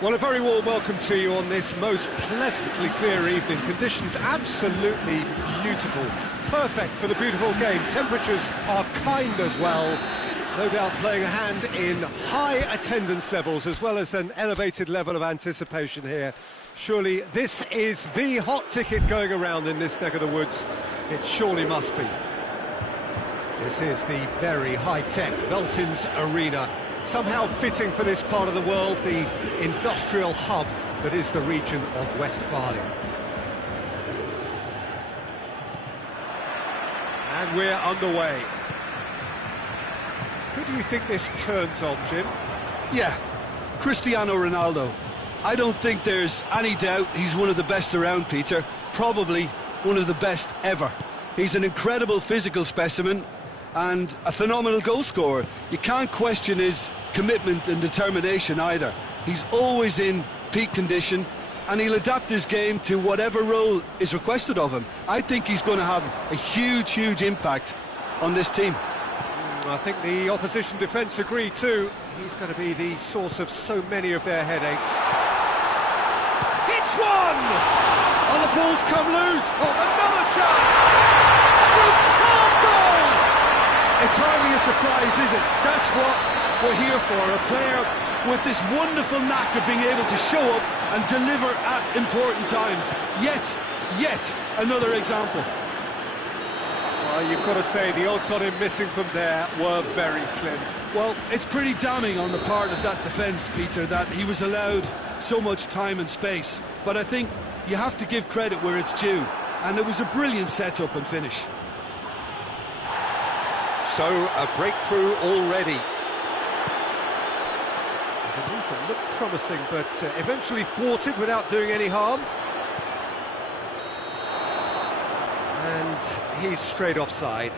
Well, a very warm welcome to you on this most pleasantly clear evening. Conditions absolutely beautiful. Perfect for the beautiful game. Temperatures are kind as well. No doubt playing a hand in high attendance levels as well as an elevated level of anticipation here. Surely this is the hot ticket going around in this neck of the woods. It surely must be. This is the very high-tech Veltins Arena. Somehow fitting for this part of the world, the industrial hub that is the region of Westphalia. And we're underway. Who do you think this turns on, Jim? Yeah, Cristiano Ronaldo. I don't think there's any doubt he's one of the best around, Peter. Probably one of the best ever. He's an incredible physical specimen and a phenomenal goal scorer. You can't question his commitment and determination either. He's always in peak condition and he'll adapt his game to whatever role is requested of him. I think he's going to have a huge impact on this team. I think the opposition defence agree too. He's going to be the source of so many of their headaches. Hits one! Oh, the ball's come loose. Oh, another chance! Superb goal! It's hardly a surprise, is it? That's what we're here for, a player with this wonderful knack of being able to show up and deliver at important times. Yet another example. Well, you've got to say the odds on him missing from there were very slim. Well, it's pretty damning on the part of that defence, Peter, that he was allowed so much time and space. But I think you have to give credit where it's due, and it was a brilliant setup and finish. So, a breakthrough already. There's a move that looked promising, but eventually thwarted without doing any harm. And he's straight offside.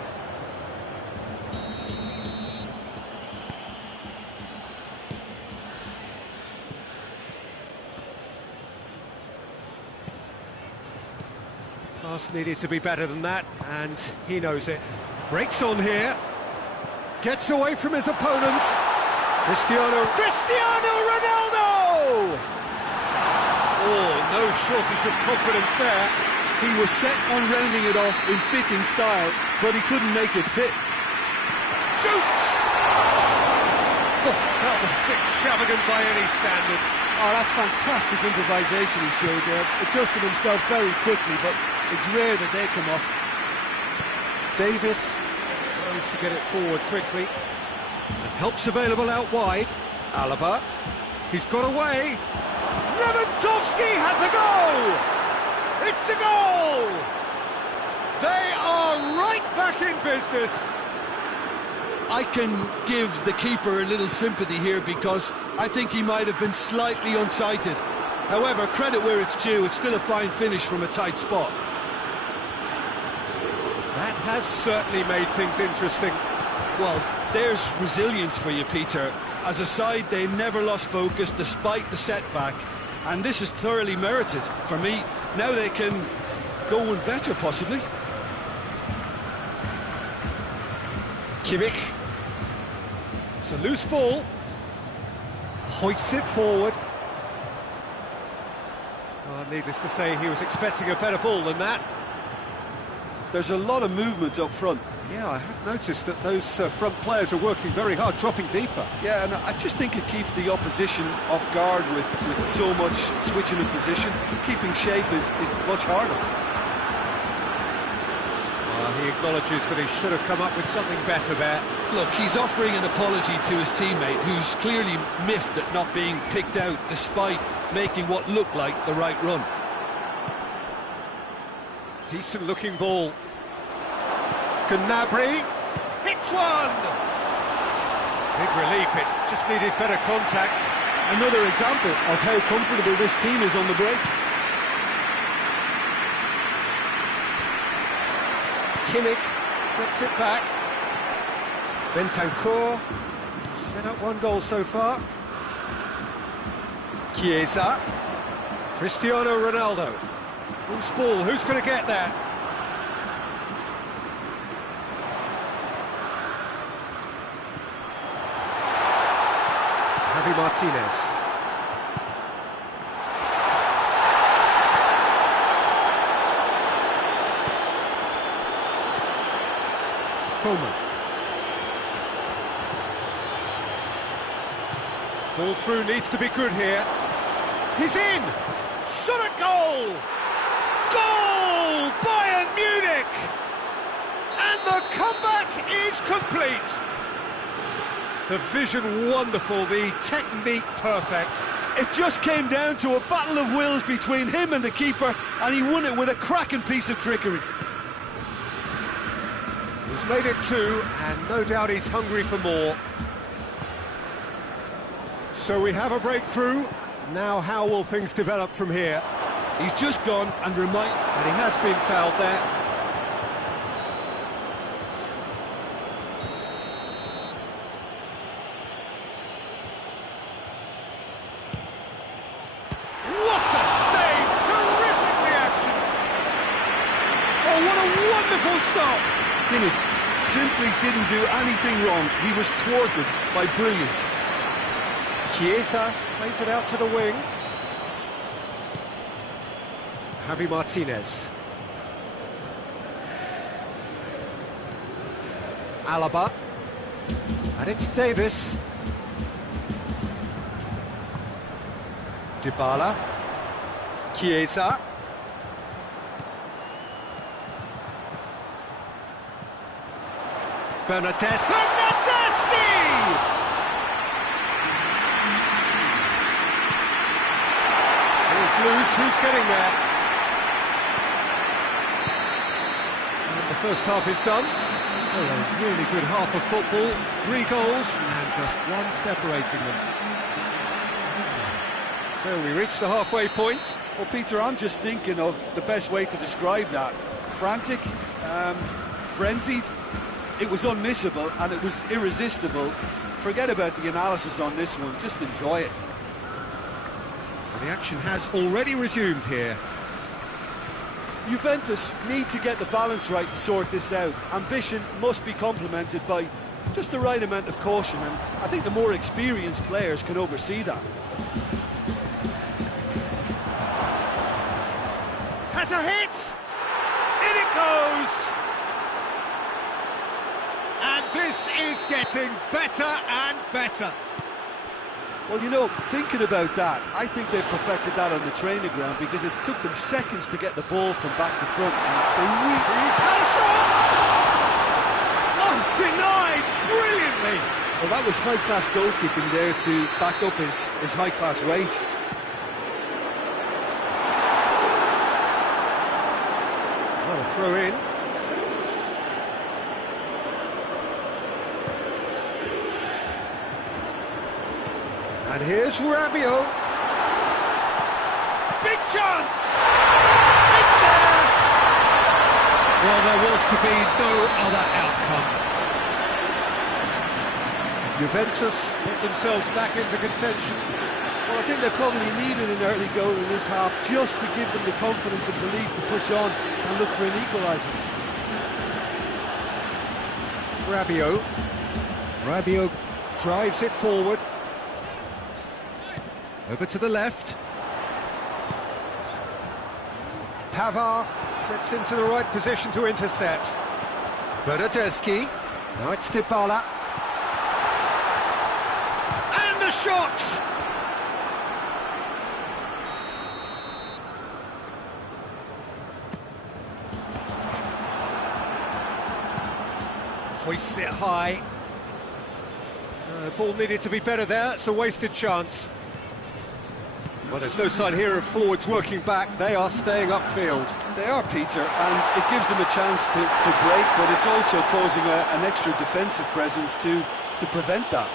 Pass needed to be better than that, and he knows it. Breaks on here, gets away from his opponents. Cristiano Ronaldo! Oh, no shortage of confidence there. He was set on rounding it off in fitting style, but he couldn't make it fit. Shoots! Oh, that was extravagant by any standard. Oh, that's fantastic improvisation he showed there. Adjusted himself very quickly, but it's rare that they come off. Davis tries to get it forward quickly. And help's available out wide. Alaba. He's got away. Lewandowski has a goal! It's a goal! They are right back in business. I can give the keeper a little sympathy here because I think he might have been slightly unsighted. However, credit where it's due, it's still a fine finish from a tight spot. That has certainly made things interesting. Well, there's resilience for you, Peter. As a side, they never lost focus despite the setback, and this is thoroughly merited for me. Now they can go one better, possibly. Kimmich. It's a loose ball. Hoists it forward. Oh, needless to say, he was expecting a better ball than that. There's a lot of movement up front. Yeah, I have noticed that those front players are working very hard, dropping deeper. Yeah, and I just think it keeps the opposition off guard with so much switching of position. Keeping shape is much harder. He acknowledges that he should have come up with something better there. Look, he's offering an apology to his teammate, who's clearly miffed at not being picked out despite making what looked like the right run. Decent looking ball. Gnabry hits one! Big relief, it just needed better contact. Another example of how comfortable this team is on the break. Kimmich gets it back. Bentancur set up one goal so far. Chiesa. Cristiano Ronaldo. Loose ball, who's going to get there? Javi Martinez. Coleman. Ball through needs to be good here. He's in! Shot at goal! Goal! Bayern Munich! And the comeback is complete! The vision wonderful, the technique perfect. It just came down to a battle of wills between him and the keeper, and he won it with a cracking piece of trickery. He's made it two, and no doubt he's hungry for more. So we have a breakthrough. Now how will things develop from here? He's just gone and And he has been fouled there. What a save! Terrific reactions! Oh, what a wonderful stop! Jimmy simply didn't do anything wrong. He was thwarted by brilliance. Chiesa plays it out to the wing. Javi Martinez. Alaba. And it's Davis. Dybala. Chiesa. Bernardeschi! It's loose, who's getting there? And the first half is done. So a really good half of football. 3 goals and just one separating them. So we reach the halfway point. Well, Peter, I'm just thinking of the best way to describe that. Frantic, frenzied. It was unmissable and it was irresistible. Forget about the analysis on this one, just enjoy it. The action has already resumed here. Juventus need to get the balance right to sort this out. Ambition must be complemented by just the right amount of caution, and I think the more experienced players can oversee that. Has a hit! In it goes! And this is getting better and better. Well, you know, thinking about that, I think they've perfected that on the training ground because it took them seconds to get the ball from back to front. And he's had a shot! Oh, denied brilliantly! Well, that was high-class goalkeeping there to back up his high-class wage. What a throw in. And here's Rabiot. Big chance! It's there! Well, there was to be no other outcome. Juventus get themselves back into contention. Well, I think they probably needed an early goal in this half just to give them the confidence and belief to push on and look for an equaliser. Rabiot drives it forward. Over to the left. Pavard gets into the right position to intercept. Bernardeschi. Now it's Dybala. And the shot! Hoists it high. The ball needed to be better there. It's a wasted chance. Well, there's no sign here of forwards working back. They are staying upfield. They are, Peter, and it gives them a chance to break, but it's also causing an extra defensive presence to prevent that.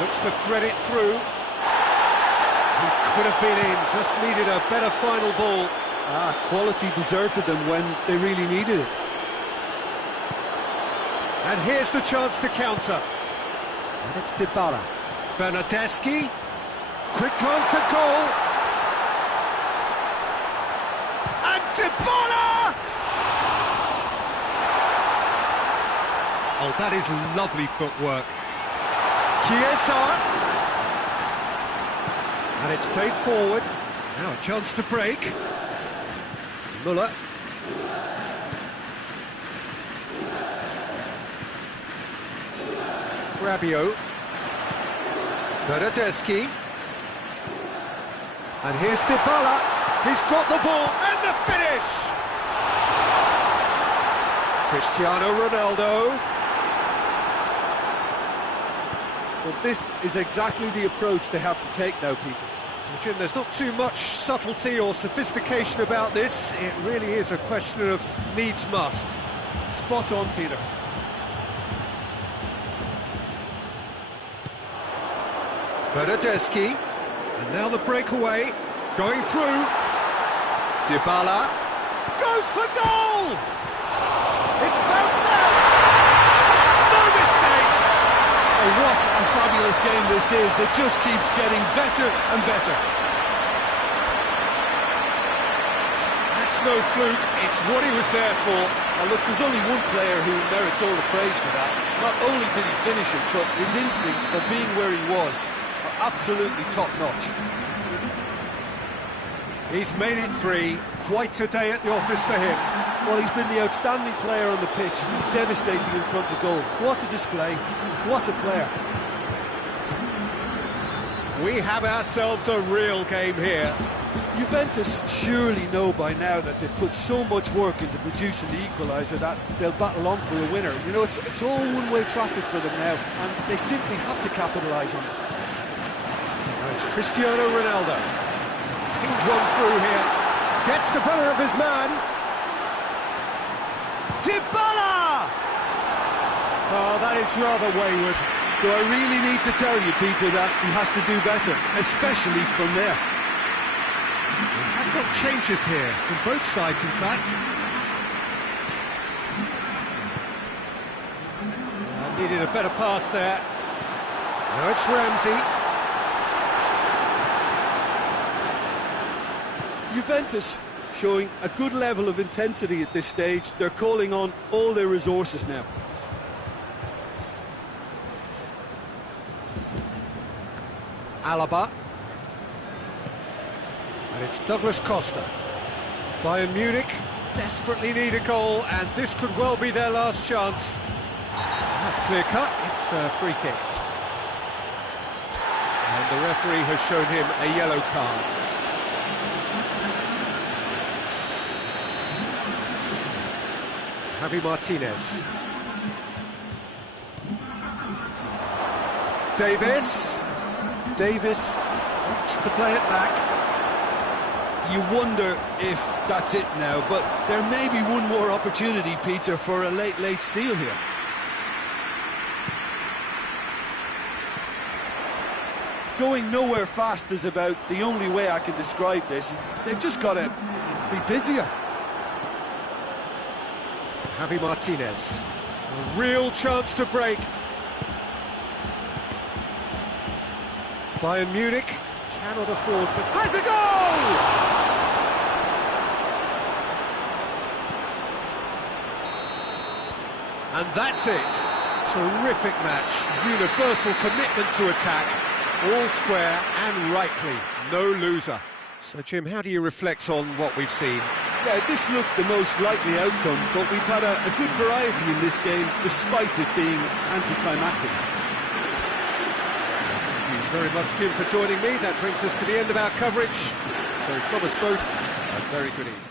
Looks to thread it through. He could have been in, just needed a better final ball. Quality deserted them when they really needed it. And here's the chance to counter. And it's Dybala. Bernardeschi. Quick glance at goal. And Dybala! Oh, that is lovely footwork. Chiesa. And it's played forward. Now a chance to break. Muller. Rabiot. Bernardeschi. And here's Dybala. He's got the ball and the finish! Cristiano Ronaldo. Well, this is exactly the approach they have to take now, Peter. Well, Jim, there's not too much subtlety or sophistication about this. It really is a question of needs must. Spot on, Peter. Bernardeschi. And now the breakaway. Going through. Dybala. Goes for goal! It's bounced out! No mistake! Oh, what a fabulous game this is. It just keeps getting better and better. That's no fluke, it's what he was there for. Now look, there's only one player who merits all the praise for that. Not only did he finish it, but his instincts for being where he was are absolutely top-notch. He's made it 3. Quite a day at the office for him. Well, he's been the outstanding player on the pitch, devastating in front of the goal. What a display, what a player. We have ourselves a real game here. Juventus surely know by now that they've put so much work into producing the equaliser that they'll battle on for a winner. You know, it's all one-way traffic for them now, and they simply have to capitalise on it. Now it's Cristiano Ronaldo. Pinged one through here. Gets the better of his man. Dybala! Oh, that is rather wayward. Do I really need to tell you, Peter, that he has to do better, especially from there? I've got changes here, from both sides, in fact. Needed a better pass there. Now it's Ramsey. Juventus showing a good level of intensity at this stage. They're calling on all their resources now. Alaba. And it's Douglas Costa. Bayern Munich desperately need a goal, and this could well be their last chance. That's clear cut, it's a free kick. And the referee has shown him a yellow card. Javi Martinez. Davis opts to play it back. You wonder if that's it now, but there may be one more opportunity, Peter, for a late steal here. Going nowhere fast is about the only way I can describe this. They've just got to be busier. Javi Martinez. A real chance to break. Bayern Munich cannot afford for... Has a goal! And that's it. Terrific match. Universal commitment to attack. All square and rightly. No loser. So, Jim, how do you reflect on what we've seen? Yeah, this looked the most likely outcome, but we've had a good variety in this game, despite it being anticlimactic. Thank you very much, Jim, for joining me. That brings us to the end of our coverage. So from us both, a very good evening.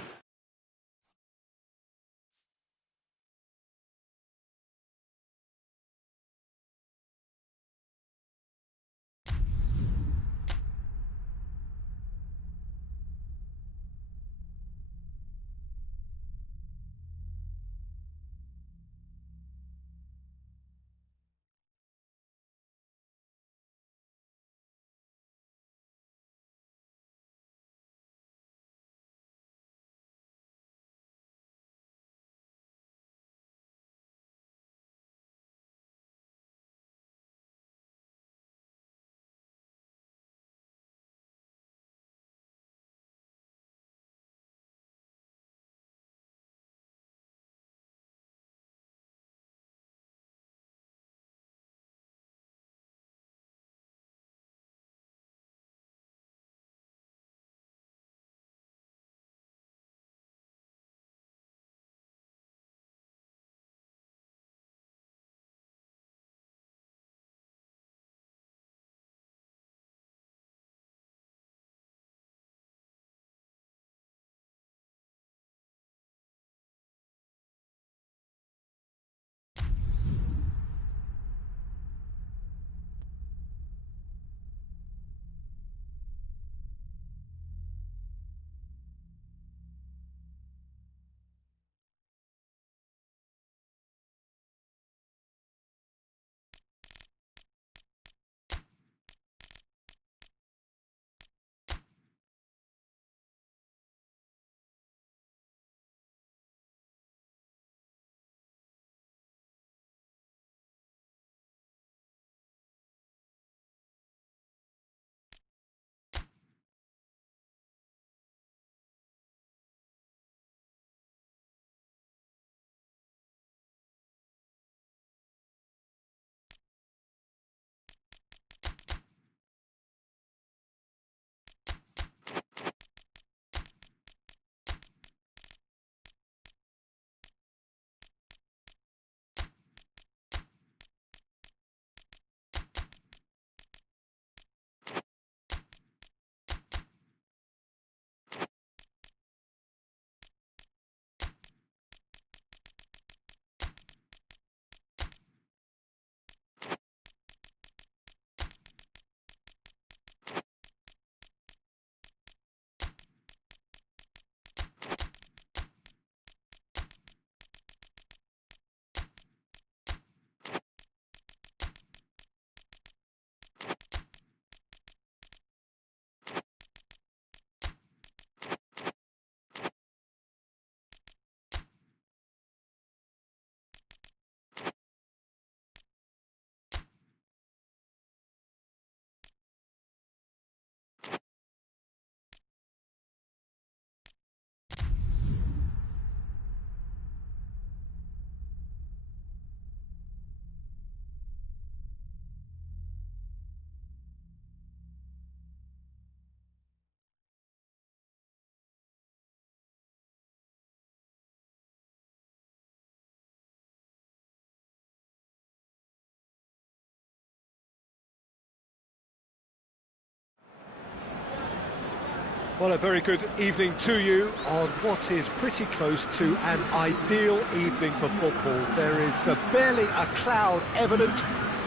Well, a very good evening to you on what is pretty close to an ideal evening for football. There is barely a cloud evident.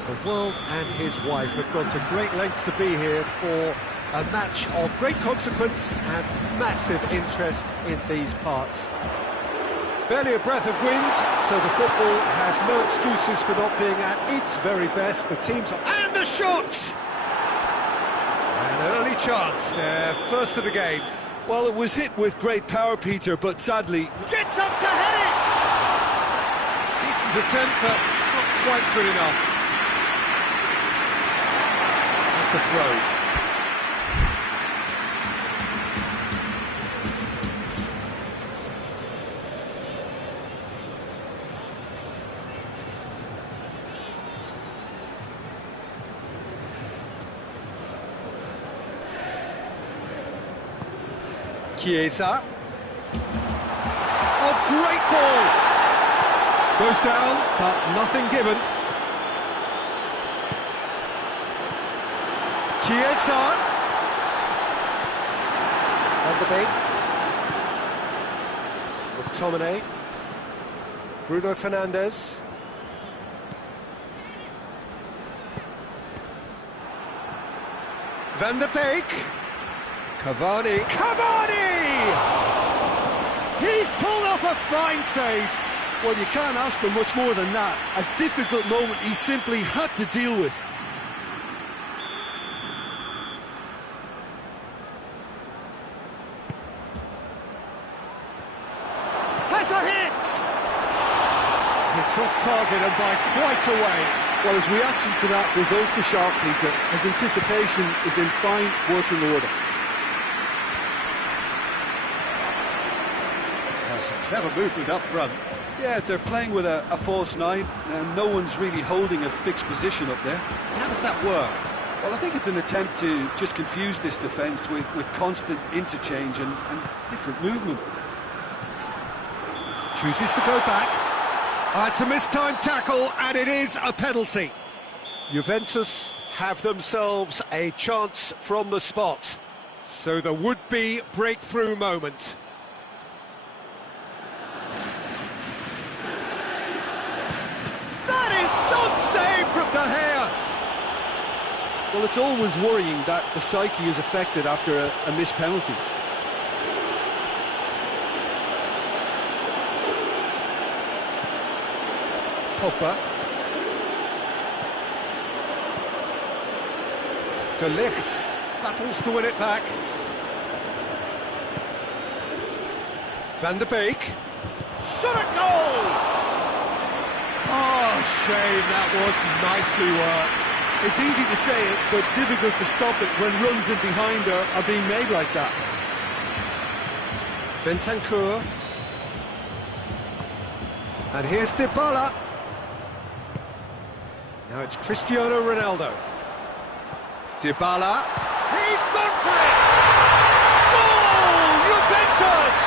The world and his wife have gone to great lengths to be here for a match of great consequence and massive interest in these parts. Barely a breath of wind, so the football has no excuses for not being at its very best. The teams are... And the shot! An early chance there, first of the game. Well, it was hit with great power, Peter, but sadly... Gets up to head it! Decent attempt, but not quite good enough. That's a throw. Chiesa. Oh, great ball! Goes down, but nothing given. Chiesa. Van de Beek. McTominay. Bruno Fernandes. Van de Beek. Cavani. He's pulled off a fine save. Well, you can't ask for much more than that. A difficult moment he simply had to deal with. Has a hit! It's off target and by quite a way. Well, his reaction to that was ultra-sharp, Peter. His anticipation is in fine working order. Some clever movement up front. Yeah, they're playing with a false nine, and no one's really holding a fixed position up there. How does that work? Well, I think it's an attempt to just confuse this defence with constant interchange and different movement. Chooses to go back. It's a mistimed tackle, and it is a penalty. Juventus have themselves a chance from the spot. So the would-be breakthrough moment. Some save from De Gea. Well, it's always worrying that the psyche is affected after a missed penalty. Pogba. De Ligt battles to win it back. Van de Beek. Shot at goal! Oh, shame, that was nicely worked. It's easy to say it, but difficult to stop it when runs in behind are being made like that. Bentancur. And here's Dybala. Now it's Cristiano Ronaldo. Dybala. He's gone for it! Goal! Juventus!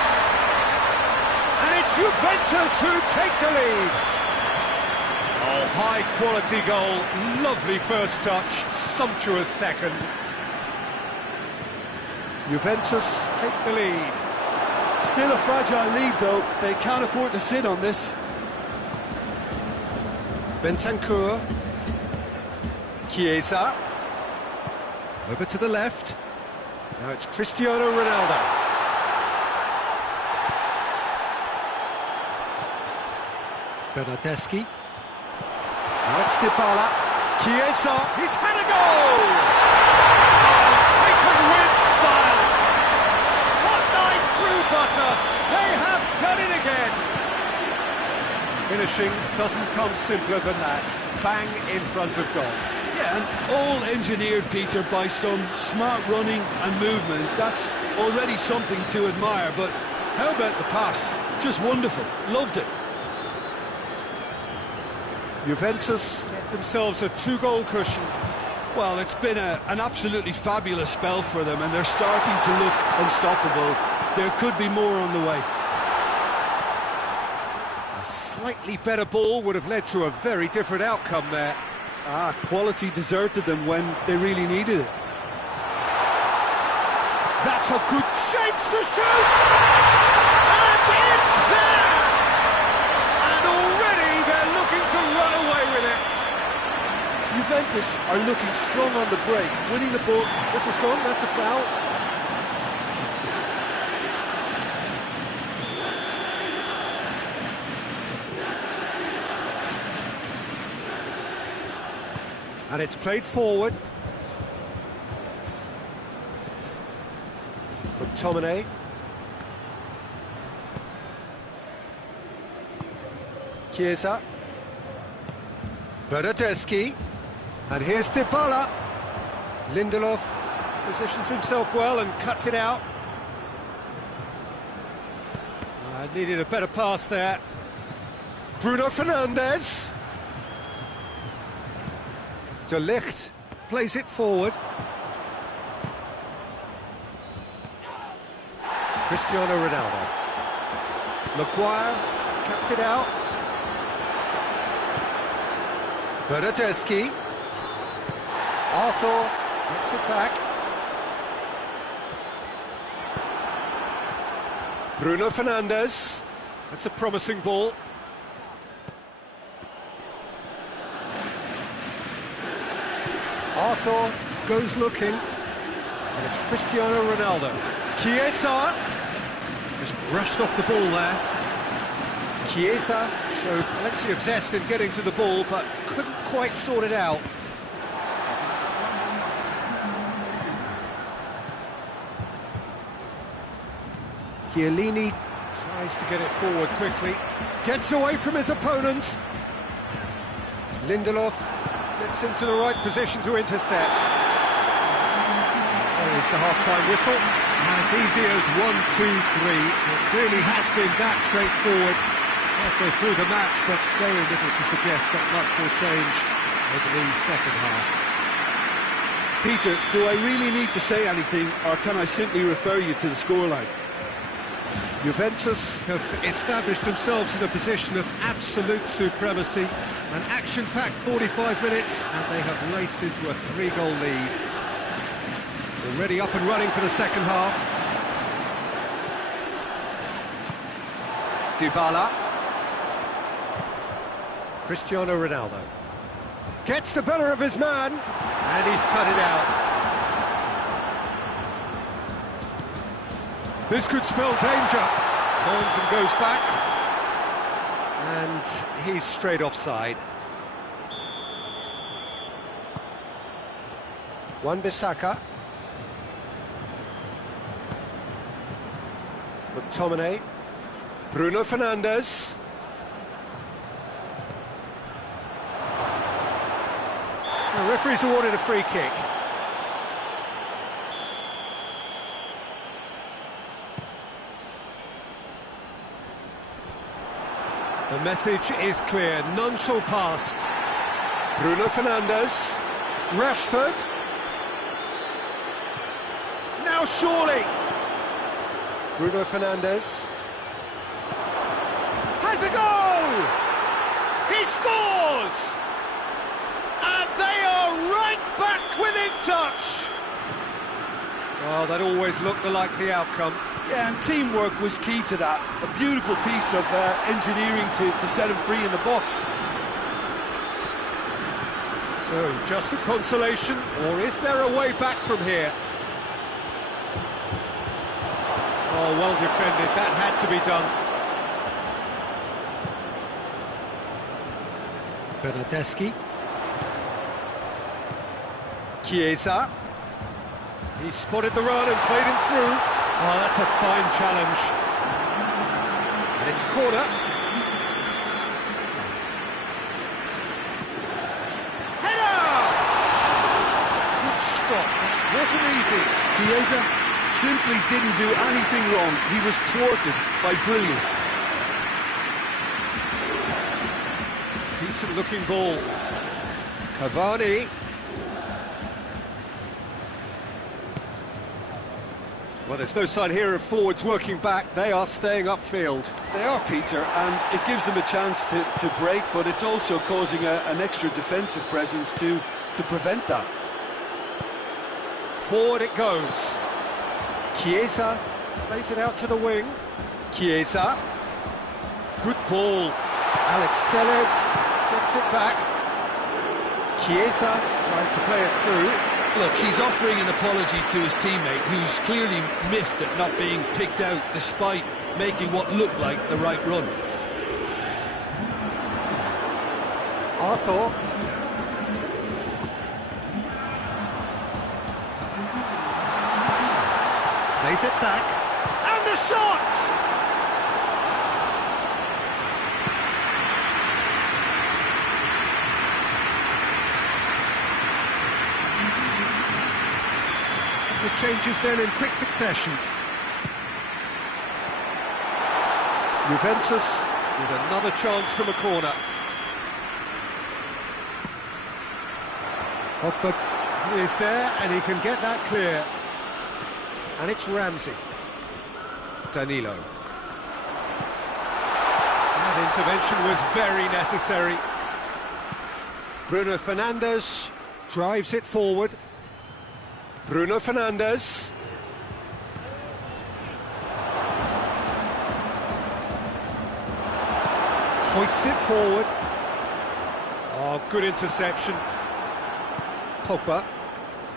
And it's Juventus who take the lead. Oh, high-quality goal, lovely first touch, sumptuous second. Juventus take the lead. Still a fragile lead, though. They can't afford to sit on this. Bentancur. Chiesa. Over to the left. Now it's Cristiano Ronaldo. Bernardeschi. Now it's Dybala. Chiesa. He's had a goal! Oh, taken with style. Hot knife through butter. They have done it again. Finishing doesn't come simpler than that. Bang in front of goal. Yeah, and all engineered, Peter, by some smart running and movement. That's already something to admire, but how about the pass? Just wonderful. Loved it. Juventus get themselves a two-goal cushion. Well, it's been an absolutely fabulous spell for them, and they're starting to look unstoppable. There could be more on the way. A slightly better ball would have led to a very different outcome there. Quality deserted them when they really needed it. That's a good chance to shoot! And it's there! And already they're looking to run away with it. Juventus are looking strong on the break, winning the ball. This is gone, that's a foul. And it's played forward. McTominay. Chiesa. Bernardeschi. And here's Dybala. Lindelof positions himself well and cuts it out. Needed a better pass there. Bruno Fernandes. De Ligt plays it forward. Cristiano Ronaldo. Maguire cuts it out. Bernardeschi. Arthur gets it back. Bruno Fernandes. That's a promising ball. Arthur goes looking. And it's Cristiano Ronaldo. Chiesa. Just brushed off the ball there. Chiesa showed plenty of zest in getting to the ball, but couldn't quite sort it out. Chiellini tries to get it forward quickly. Gets away from his opponents. Lindelof gets into the right position to intercept. There is the half-time whistle. As easy as 1, 2, 3. It really has been that straightforward halfway through the match, but very little to suggest that much will change over the second half. Peter, do I really need to say anything, or can I simply refer you to the scoreline? Juventus have established themselves in a position of absolute supremacy. An action-packed 45 minutes, and they have raced into a 3-goal lead. Already up and running for the second half. Dybala. Cristiano Ronaldo. Gets the better of his man, and he's cut it out. This could spell danger. Turns and goes back. And he's straight offside. Wan-Bissaka. McTominay. Bruno Fernandes. The referee's awarded a free kick. The message is clear, none shall pass. Bruno Fernandes. Rashford. Now surely. Bruno Fernandes. Has a goal! He scores! And they are right back within touch! Well, that always looked the likely outcome. Yeah, and teamwork was key to that. A beautiful piece of engineering to set him free in the box. So, just a consolation, or is there a way back from here? Oh, well defended, that had to be done. Bernardeschi. Chiesa. He spotted the run and played him through. Oh, that's a fine challenge. And it's corner. Header! Good stop, that wasn't easy. Chiesa simply didn't do anything wrong. He was thwarted by brilliance. Decent looking ball. Cavani. Well, there's no sign here of forwards working back. They are staying upfield. They are, Peter, and it gives them a chance to break, but it's also causing an extra defensive presence to prevent that. Forward it goes. Chiesa plays it out to the wing. Chiesa. Good ball. Alex Telles gets it back. Chiesa trying to play it through. Look, he's offering an apology to his teammate, who's clearly miffed at not being picked out despite making what looked like the right run. Arthur. Plays it back. And the shot! The changes then in quick succession. Juventus with another chance from a corner. Pogba is there and he can get that clear. And it's Ramsey. Danilo. That intervention was very necessary. Bruno Fernandes drives it forward. Bruno Fernandes. Hoists it forward. Oh, good interception. Pogba.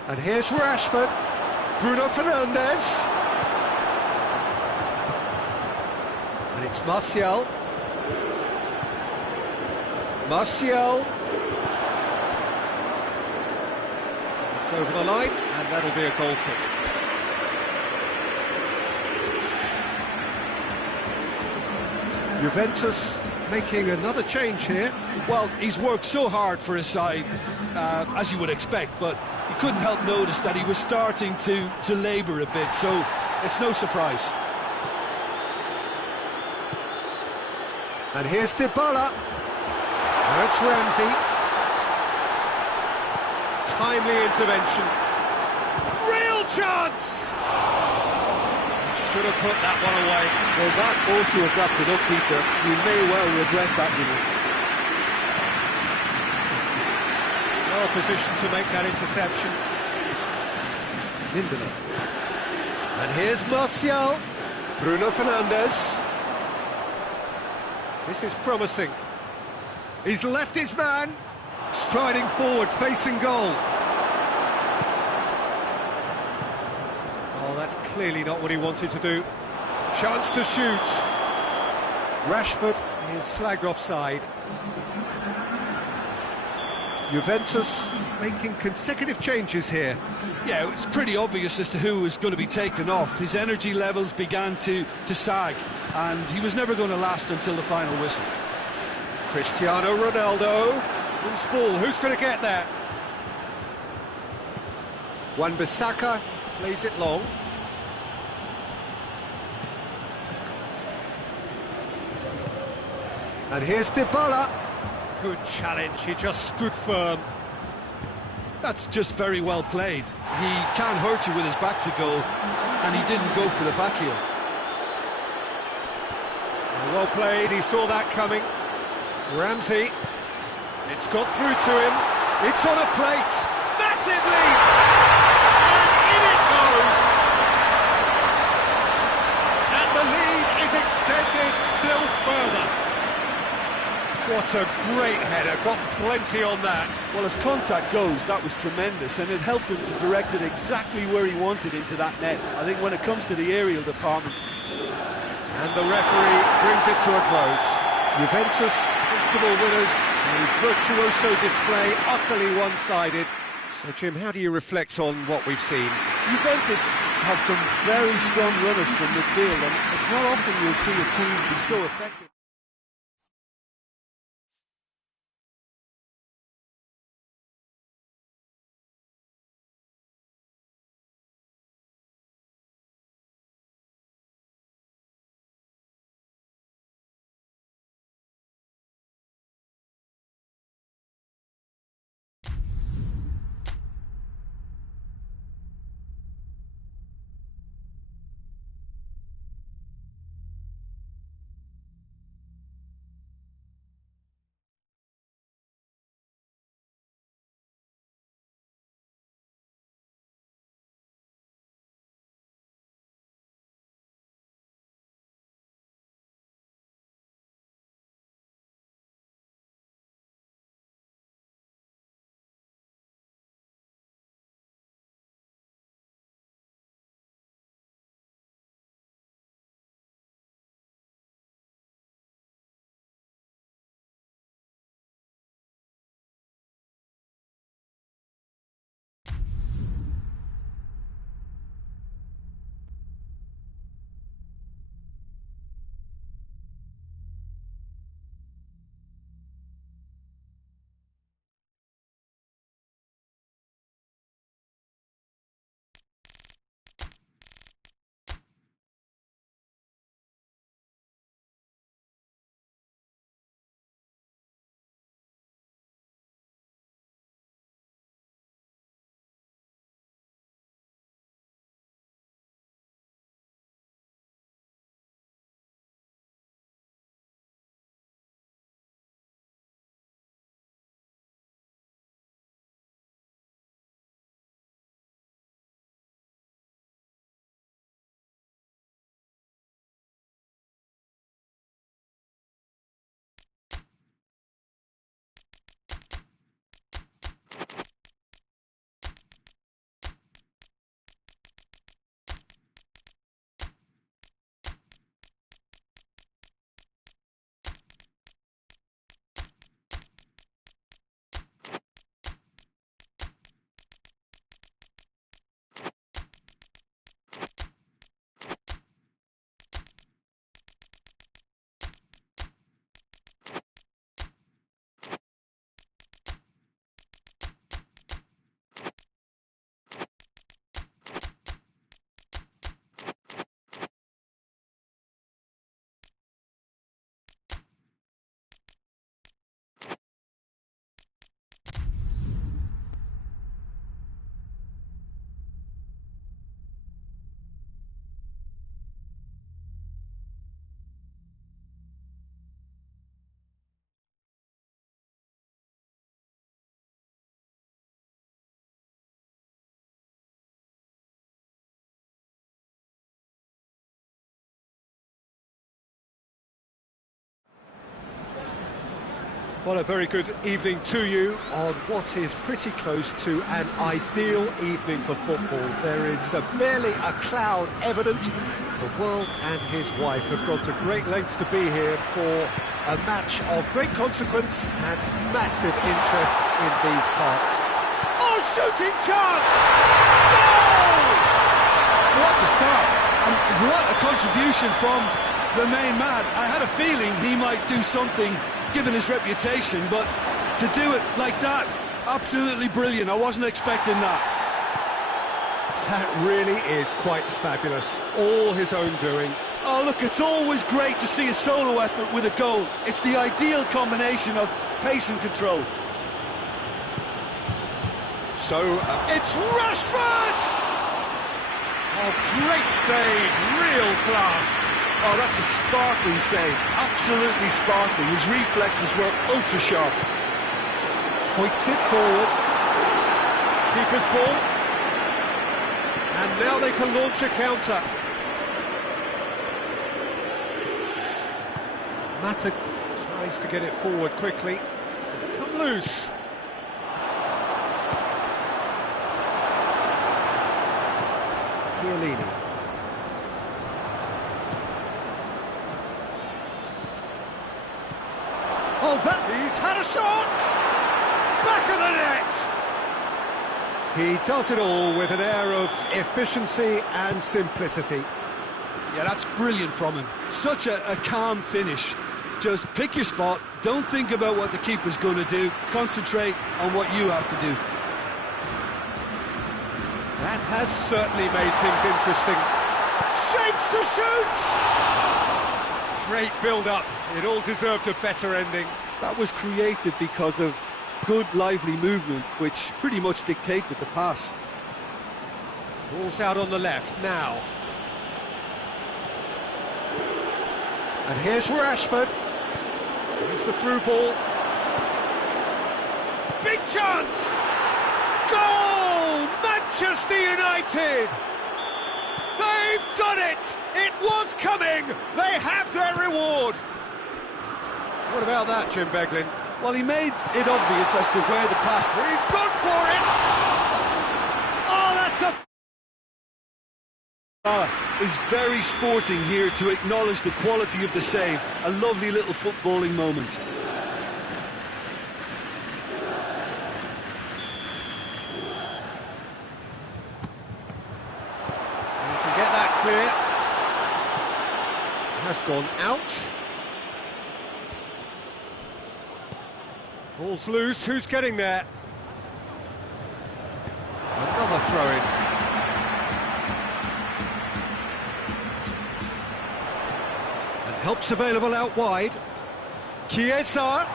And here's Rashford. Bruno Fernandes. And it's Martial. Martial. It's over the line, and that'll be a goal kick. Juventus making another change here. Well, he's worked so hard for his side, as you would expect, but you couldn't help notice that he was starting to labour a bit, so it's no surprise. And here's Dybala. Now it's Ramsey. Timely intervention. Real chance! Should have put that one away. Well, that ought to have wrapped it up, Peter. You may well regret that, you know. Well positioned to make that interception. Lindelof. And here's Martial. Bruno Fernandes. This is promising. He's left his man. Striding forward, facing goal. Oh, that's clearly not what he wanted to do. Chance to shoot. Rashford is flagged offside. Juventus making consecutive changes here. Yeah, it's pretty obvious as to who was going to be taken off. His energy levels began to sag, and he was never going to last until the final whistle. Cristiano Ronaldo. Loose ball, who's going to get that? Wan-Bissaka plays it long. And here's Dybala. Good challenge, he just stood firm. That's just very well played. He can't hurt you with his back to goal, and he didn't go for the back heel. Well played, he saw that coming. Ramsey. It's got through to him. It's on a plate. Massive lead! And in it goes! And the lead is extended still further. What a great header, got plenty on that. Well, as contact goes, that was tremendous, and it helped him to direct it exactly where he wanted into that net. I think when it comes to the aerial department. And the referee brings it to a close. Juventus, comfortable winners, a virtuoso display, utterly one-sided. So, Jim, how do you reflect on what we've seen? Juventus have some very strong runners from midfield, and it's not often you'll see a team be so effective. Well, a very good evening to you on what is pretty close to an ideal evening for football. There is barely a cloud evident. The world and his wife have gone to great lengths to be here for a match of great consequence and massive interest in these parts. Oh, shooting chance! Goal! What a start, and what a contribution from the main man. I had a feeling he might do something given his reputation, but to do it like that, absolutely brilliant. I wasn't expecting that. That really is quite fabulous, all his own doing. Oh, look, it's always great to see a solo effort with a goal. It's the ideal combination of pace and control. So, it's Rashford! Oh, great save, real class. Oh, that's a sparkling save, absolutely sparkling. His reflexes were ultra sharp. Hoists it forward. Keeper's ball. And now they can launch a counter. Mata tries to get it forward quickly. It's come loose. Chiellini. Oh, he's had a shot! Back of the net! He does it all with an air of efficiency and simplicity. Yeah, that's brilliant from him. Such a calm finish. Just pick your spot, don't think about what the keeper's going to do, concentrate on what you have to do. That has certainly made things interesting. Shapes to shoot! Great build-up. It all deserved a better ending. That was created because of good, lively movement, which pretty much dictated the pass. Ball's out on the left now. And here's Rashford. Here's the through ball. Big chance! Goal! Manchester United! They've done it! It was coming! They have their reward! What about that, Jim Beglin? Well, he made it obvious as to where the pass... He's gone for it! Oh, that's a... is very sporting here to acknowledge the quality of the save. A lovely little footballing moment. You can get that clear. Has gone out. Ball's loose, who's getting there? Another throw-in. And help's available out wide. Chiesa.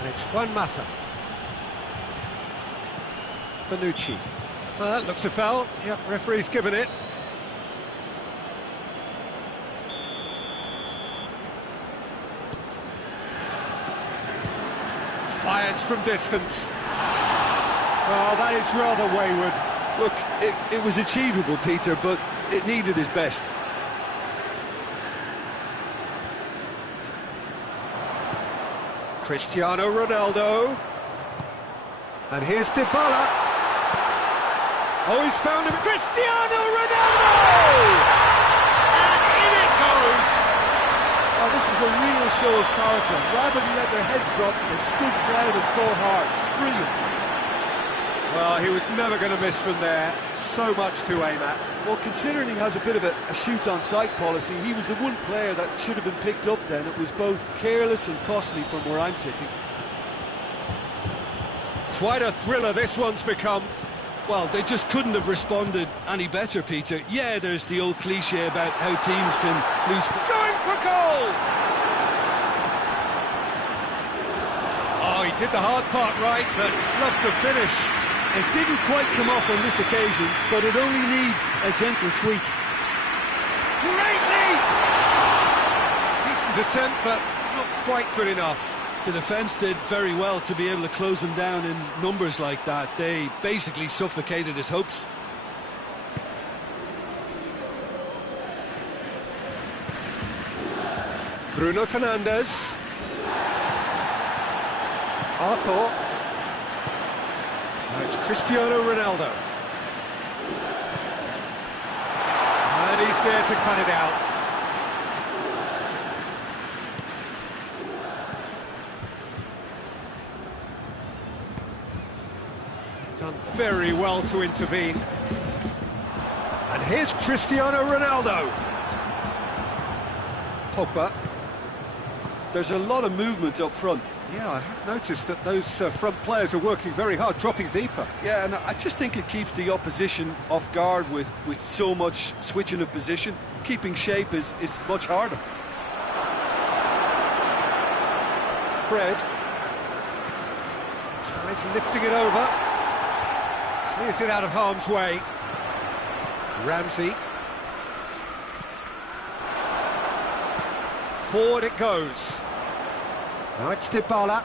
And it's Juan Mata. Bonucci. That looks a foul. Yep, referee's given it. Fires from distance. Well, that is rather wayward. Look, it was achievable, Peter, but it needed his best. Cristiano Ronaldo. And here's Dybala. Oh, he's found him. Cristiano Ronaldo! And in it goes! Oh, this is a real show of character. Rather than let their heads drop, they've stood proud and fought hard. Brilliant. Well, he was never going to miss from there. So much to aim at. Well, considering he has a bit of a shoot-on-sight policy, he was the one player that should have been picked up then. It was both careless and costly from where I'm sitting. Quite a thriller this one's become. Well, they just couldn't have responded any better, Peter. Yeah, there's the old cliche about how teams can lose... Going for goal! Oh, he did the hard part right, but fluffed the finish. It didn't quite come off on this occasion, but it only needs a gentle tweak. Great leap! Decent attempt, but not quite good enough. The defence did very well to be able to close him down in numbers like that. They basically suffocated his hopes. Bruno Fernandes. Arthur. Now it's Cristiano Ronaldo. And he's there to cut it out. Done very well to intervene. And here's Cristiano Ronaldo. Pogba. There's a lot of movement up front. Yeah, I have noticed that those front players are working very hard, dropping deeper. Yeah, and I just think it keeps the opposition off guard with so much switching of position. Keeping shape is much harder. Fred. Tries lifting it over. Clears it out of harm's way. Ramsey. Forward it goes. Now it's Dybala.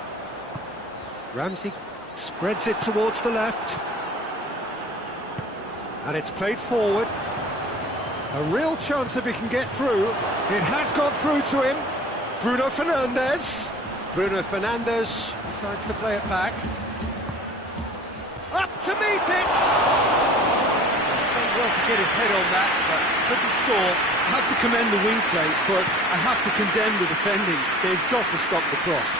Ramsey spreads it towards the left. And it's played forward. A real chance if he can get through. It has got through to him. Bruno Fernandes. Bruno Fernandes decides to play it back. Up to meet it! Well to get his head on that, but couldn't score. I have to commend the wing play, but I have to condemn the defending. They've got to stop the cross.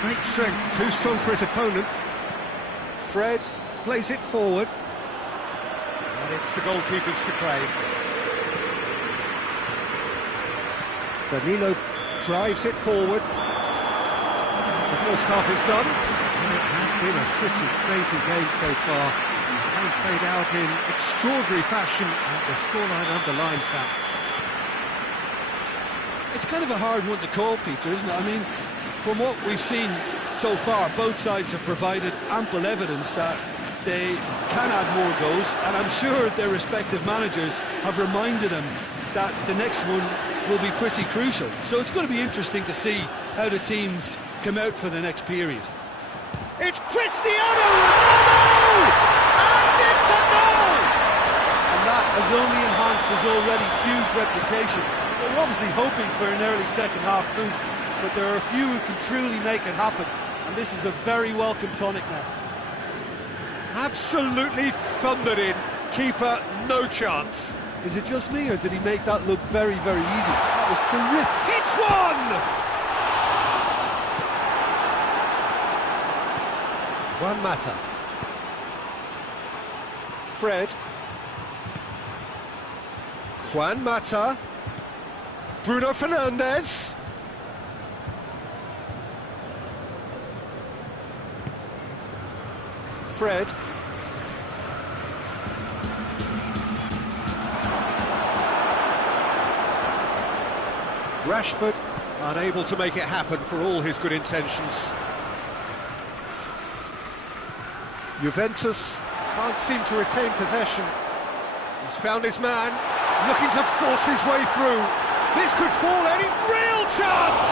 Great strength, too strong for his opponent. Fred plays it forward. And it's the goalkeepers to play. Danilo drives it forward. The first half is done. And it has been a pretty crazy game so far. They've played out in extraordinary fashion, and the scoreline underlines that. It's kind of a hard one to call, Peter, isn't it? I mean, from what we've seen so far, both sides have provided ample evidence that they can add more goals, and I'm sure their respective managers have reminded them that the next one will be pretty crucial. So it's going to be interesting to see how the teams come out for the next period. It's Cristiano Ronaldo! And it's a goal! And that has only enhanced his already huge reputation. They're obviously hoping for an early second-half boost, but there are a few who can truly make it happen, and this is a very welcome tonic now. Absolutely thundered in. Keeper, no chance. Is it just me, or did he make that look very, very easy? That was terrific. It's one! Juan Mata. Fred. Juan Mata. Bruno Fernandes. Fred. Rashford unable to make it happen for all his good intentions. Juventus can't seem to retain possession. He's found his man, looking to force his way through. This could fall any real chance!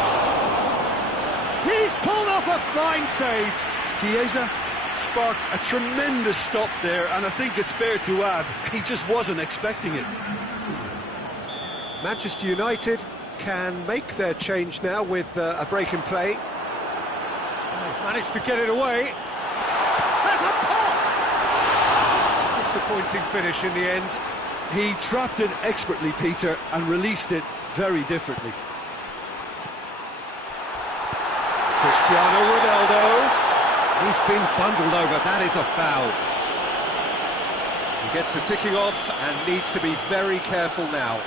He's pulled off a fine save. Chiesa sparked a tremendous stop there, and I think it's fair to add, he just wasn't expecting it. Manchester United can make their change now with a break in play. They've managed to get it away. That's a pop! Disappointing finish in the end. He trapped it expertly, Peter, and released it very differently. Cristiano Ronaldo. He's been bundled over. That is a foul. He gets the ticking off and needs to be very careful now.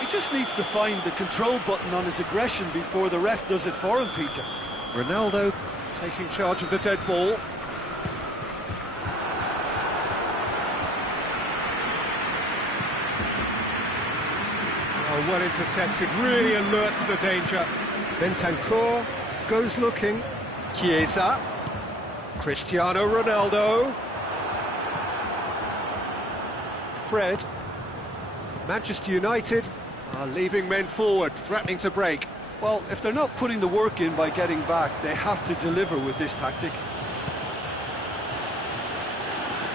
He just needs to find the control button on his aggression before the ref does it for him, Peter. Ronaldo taking charge of the dead ball. Oh, well intercepted, really alerts the danger. Bentancur goes looking. Chiesa. Cristiano Ronaldo. Fred. Manchester United are leaving men forward, threatening to break. Well, if they're not putting the work in by getting back, they have to deliver with this tactic.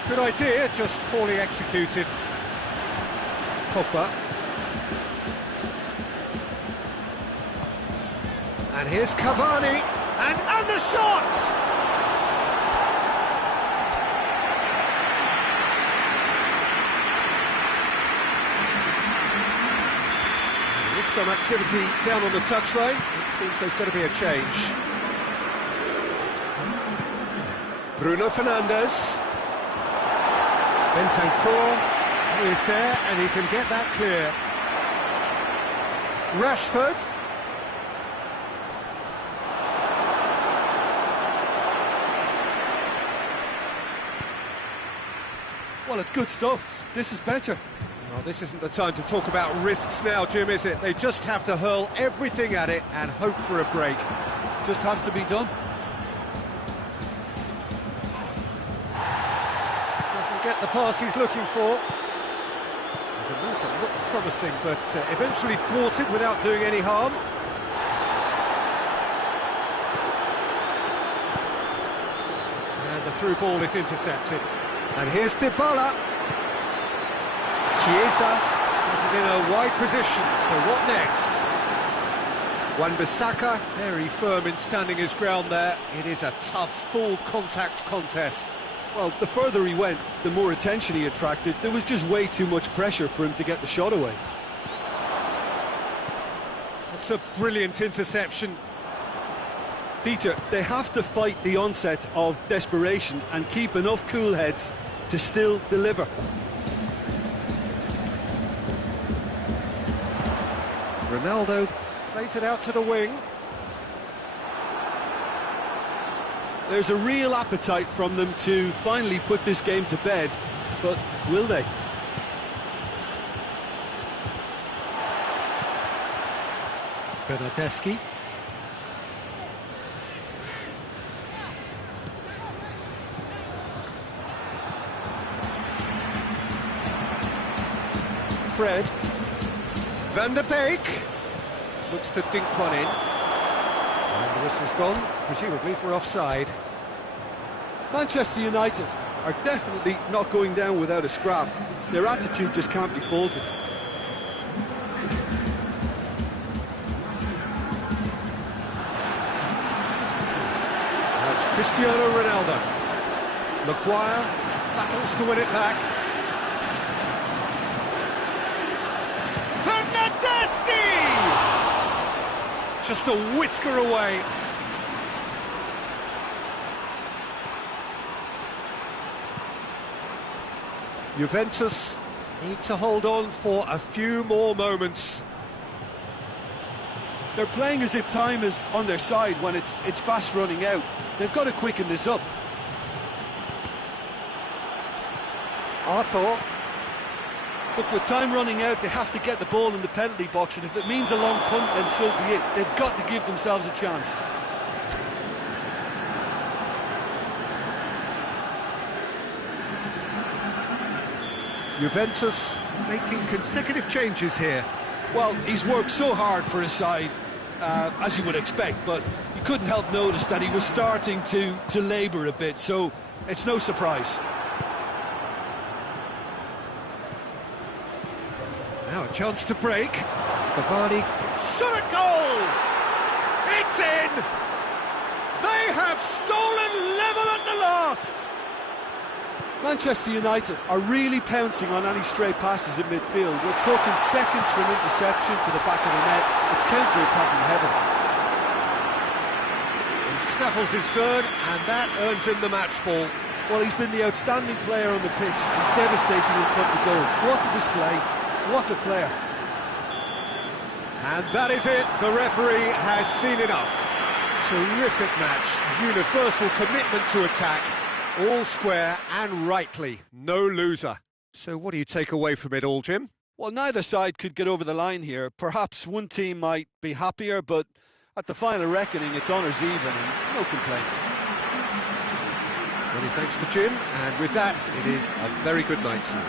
Good idea, just poorly executed. Pogba. And here's Cavani, and the shot! There's some activity down on the touchline. It seems there's going to be a change. Bruno Fernandes. Bentancur is there, and he can get that clear. Rashford. Well, it's good stuff. This is better. Well, this isn't the time to talk about risks now, Jim, is it? They just have to hurl everything at it and hope for a break. Just has to be done. Doesn't get the pass he's looking for. There's a move that looked promising, but eventually thwarted without doing any harm. And the through ball is intercepted. And here's Dybala. Chiesa has it in a wide position, so what next? Wan-Bissaka, very firm in standing his ground there. It is a tough, full-contact contest. Well, the further he went, the more attention he attracted. There was just way too much pressure for him to get the shot away. That's a brilliant interception. Peter, they have to fight the onset of desperation and keep enough cool heads to still deliver. Ronaldo plays it out to the wing. There's a real appetite from them to finally put this game to bed, but will they? Bernardeschi. Fred. Van der Beek looks to dink one in. And the whistle's gone, presumably for offside. Manchester United are definitely not going down without a scrap. Their attitude just can't be faulted. Now it's Cristiano Ronaldo. Maguire battles to win it back. Just a whisker away. Juventus need to hold on for a few more moments. They're playing as if time is on their side when it's fast running out. They've got to quicken this up. Arthur. Look, with time running out, they have to get the ball in the penalty box, and if it means a long punt, then so be it. They've got to give themselves a chance. Juventus making consecutive changes here. Well, he's worked so hard for his side, as you would expect, but you couldn't help notice that he was starting to labour a bit, so it's no surprise. Now a chance to break. Cavani shot a goal! It's in! They have stolen level at the last! Manchester United are really pouncing on any stray passes in midfield. We're talking seconds from interception to the back of the net. It's counter-attacking heaven. He snaffles his third, and that earns him the match ball. Well, he's been the outstanding player on the pitch and devastating in front of goal. What a display. What a player. And that is it. The referee has seen enough. Terrific match. Universal commitment to attack. All square and rightly. No loser. So what do you take away from it all, Jim? Well, neither side could get over the line here. Perhaps one team might be happier, but at the final reckoning, it's honours even and no complaints. Many thanks to Jim, and with that, it is a very good night to you.